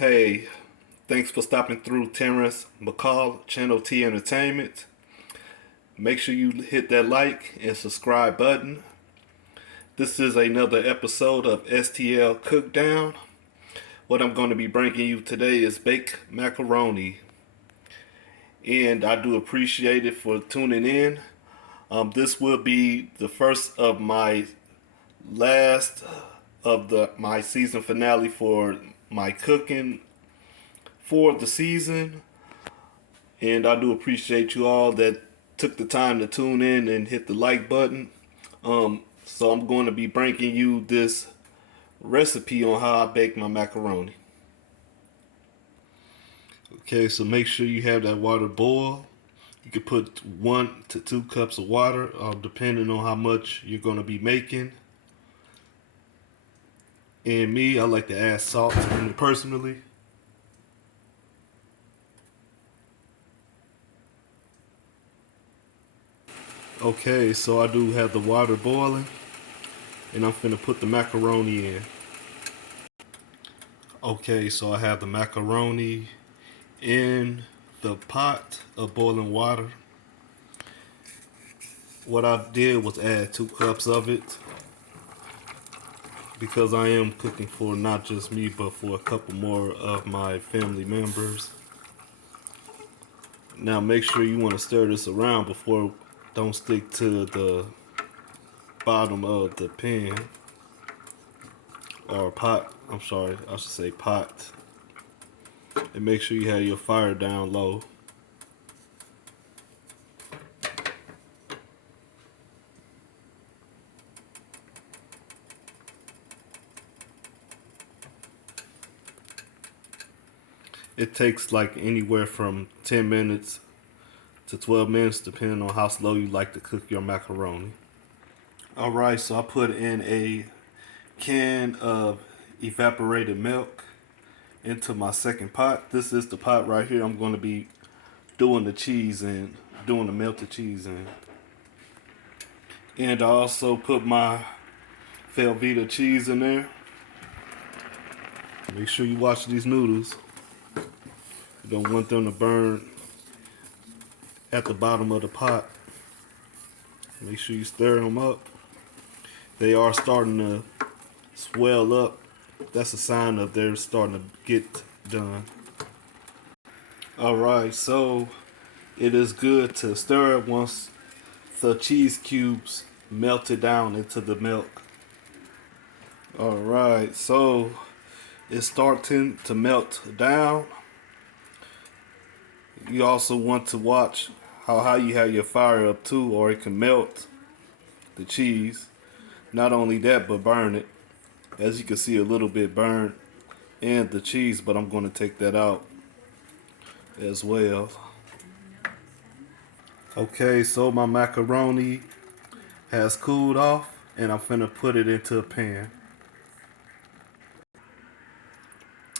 Hey, thanks for stopping through Terrence McCall, Channel T Entertainment. Make sure you hit that like and subscribe button. This is another episode of STL Cookdown. What I'm going to be bringing you today is baked macaroni. And I do appreciate it for tuning in. This will be the first of my last of my season finale for my cooking for the season, and I do appreciate you all that took the time to tune in and hit the like button. So I'm going to be bringing you this recipe on how I bake my macaroni. Okay, so make sure you have that water boil. You can put 1 to 2 cups of water, depending on how much you're going to be making. And me, I like to add salt in it personally. Okay, so I do have the water boiling, and I'm finna put the macaroni in. Okay, so I have the macaroni in the pot of boiling water. What I did was add 2 cups of it because I am cooking for not just me but for a couple more of my family members. Now make sure you want to stir this around before, don't stick to the bottom of the pan or pot. I'm sorry, I should say pot. And make sure you have your fire down low. It takes like anywhere from 10 minutes to 12 minutes depending on how slow you like to cook your macaroni. Alright, so I put in a can of evaporated milk into my second pot. This is the pot right here I'm going to be doing the cheese in, doing the melted cheese in. And I also put my Velveeta cheese in there. Make sure you watch these noodles. You don't want them to burn at the bottom of the pot. Make sure you stir them up. They are starting to swell up. That's a sign of they're starting to get done. Alright, so it is good to stir it once the cheese cubes melted down into the milk. Alright, so it's starting to melt down. You also want to watch how high you have your fire up too, or it can melt the cheese. Not only that, but burn it. As you can see, a little bit burned and the cheese, but I'm going to take that out as well. Okay, so my macaroni has cooled off and I'm finna put it into a pan.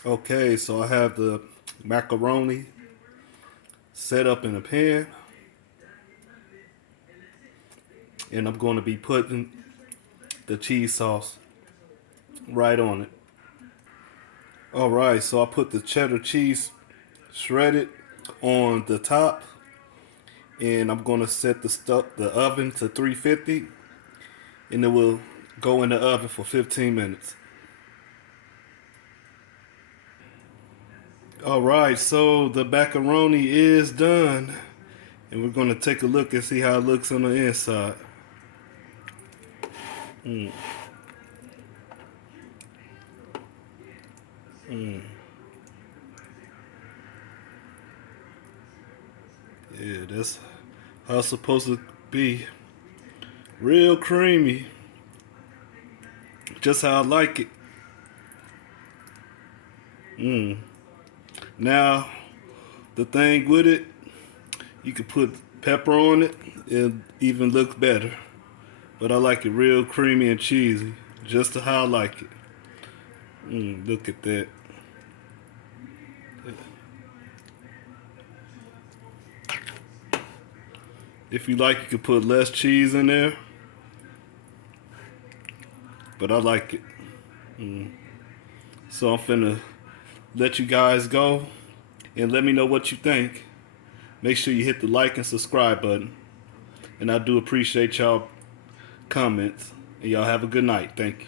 Okay, so I have the macaroni set up in a pan, and I'm going to be putting the cheese sauce right on it. Alright, so I put the cheddar cheese shredded on the top, and I'm going to set the oven to 350, and it will go in the oven for 15 minutes. Alright, so the macaroni is done, and we're going to take a look and see how it looks on the inside. Yeah, that's how it's supposed to be. Real creamy. Just how I like it. Now, the thing with it, you can put pepper on it. It even looks better. But I like it real creamy and cheesy. Just how I like it. Look at that. If you like, you can put less cheese in there. But I like it. So I'm finna let you guys go and let me know what you think. Make sure you hit the like and subscribe button. And I do appreciate y'all comments. And y'all have a good night. Thank you.